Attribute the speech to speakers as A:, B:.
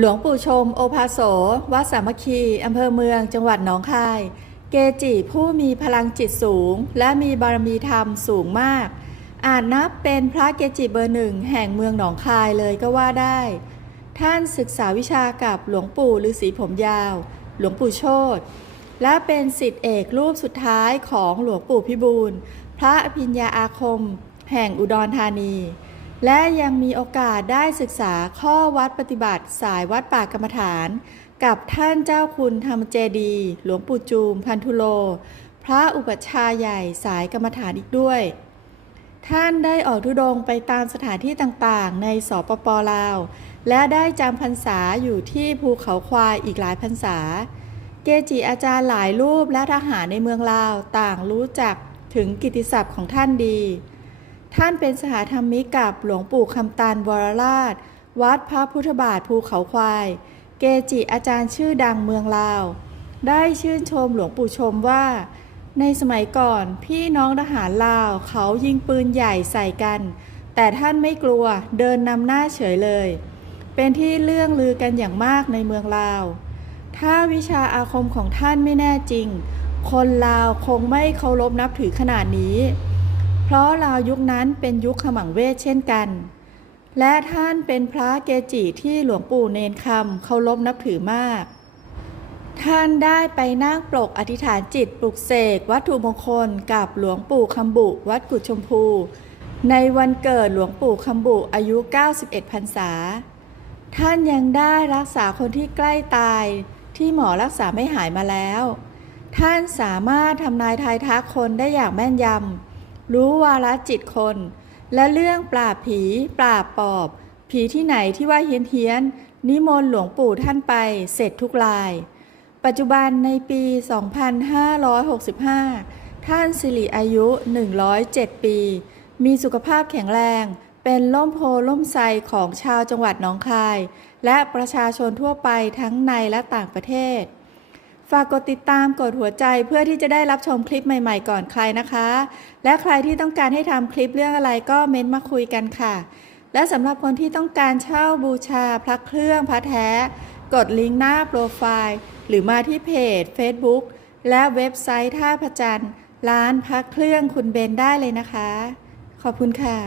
A: หลวงปู่ชม โอภาโส วัดสามัคคี อำเภอเมือง จังหวัดหนองคาย เกจิผู้มีพลังจิตสูง และมีบารมีธรรมสูงมาก อาจนับเป็นพระเกจิเบอร์หนึ่งแห่งเมืองหนองคายเลยก็ว่าได้ ท่านศึกษาวิชากับหลวงปู่ฤาษีผมยาว หลวงปู่โชตและเป็นสิทธิเอกรูปสุดท้ายของหลวงปู่พิบูล พระอภิญญาอาคม แห่งอุดรธานี และยังมีโอกาสได้ศึกษาข้อวัดปฏิบัติสายวัดป่ากรรมฐาน กับท่านเจ้าคุณธรรมเจดี หลวงปู่จูมพันธุโล พระอุปชาใหญ่สายกรรมฐานอีกด้วย ท่านได้ออกทุดงไปตามสถานที่ต่างๆ ในสปปลาว และได้จำพรรษาอยู่ที่ภูเขาควายอีกหลายพรรษา เกจิอาจารย์หลายรูปและทหารในเมืองลาวต่างรู้จักถึงกิตติศัพท์ของท่านดี ท่านเป็นสหธรรมิกกับหลวงปู่คำตานวรราช วัดพระพุทธบาทภูเขาควาย เกจิอาจารย์ชื่อดังเมืองลาว ได้ชื่นชมหลวงปู่ชมว่า ในสมัยก่อนพี่น้องทหารลาวเขายิงปืนใหญ่ใส่กัน แต่ท่านไม่กลัวเดินนำหน้าเฉยเลย เป็นที่เรื่องลือกันอย่างมากในเมืองลาว ถ้าวิชาอาคมของท่านไม่แน่จริง คนลาวคงไม่เคารพนับถือขนาดนี้ เพราะลาวยุคนั้นเป็นยุคขมังเวทเช่นกัน และท่านเป็นพระเกจิที่หลวงปู่เนนคำเคารพนับถือมาก ท่านได้ไปนั่งปลกอธิษฐานจิตปลุกเสกวัตถุมงคลกับหลวงปู่คำบุวัดกุดชมพู ในวันเกิดหลวงปู่คำบุอายุ 91พรรษา ท่านยังได้รักษาคนที่ใกล้ตายที่หมอรักษาไม่หายมาแล้ว ท่านสามารถทำนายทายทักคนได้อย่างแม่นยำ รู้วาระจิตคน และเรื่องปราบผี ปราบปอบ ผีที่ไหนที่ว่าเฮี้ยนเฮียนนิมนต์หลวงปู่ท่านไปเสร็จทุกราย ปัจจุบันในปี 2565 ท่านสิริอายุ 107 ปี มีสุขภาพแข็งแรง เป็นล่มโพล่มไทรของชาวจังหวัดหนองคาย และประชาชนทั่วไปทั้งในและต่างประเทศ ฝากกดติดตามกดหัวใจเพื่อที่จะได้รับชมคลิปใหม่ๆ ก่อนใครนะคะ และใครที่ต้องการให้ทำคลิปเรื่องอะไรก็เม้นต์มาคุยกันค่ะ และสำหรับคนที่ต้องการเช่าบูชาพระเครื่องพระแท้ กดลิงก์หน้าโปรไฟล์ หรือมาที่เพจ Facebook และเว็บไซต์ท่าพระจันทร์ร้านพระเครื่องคุณเบนได้เลยนะคะ ขอบคุณค่ะ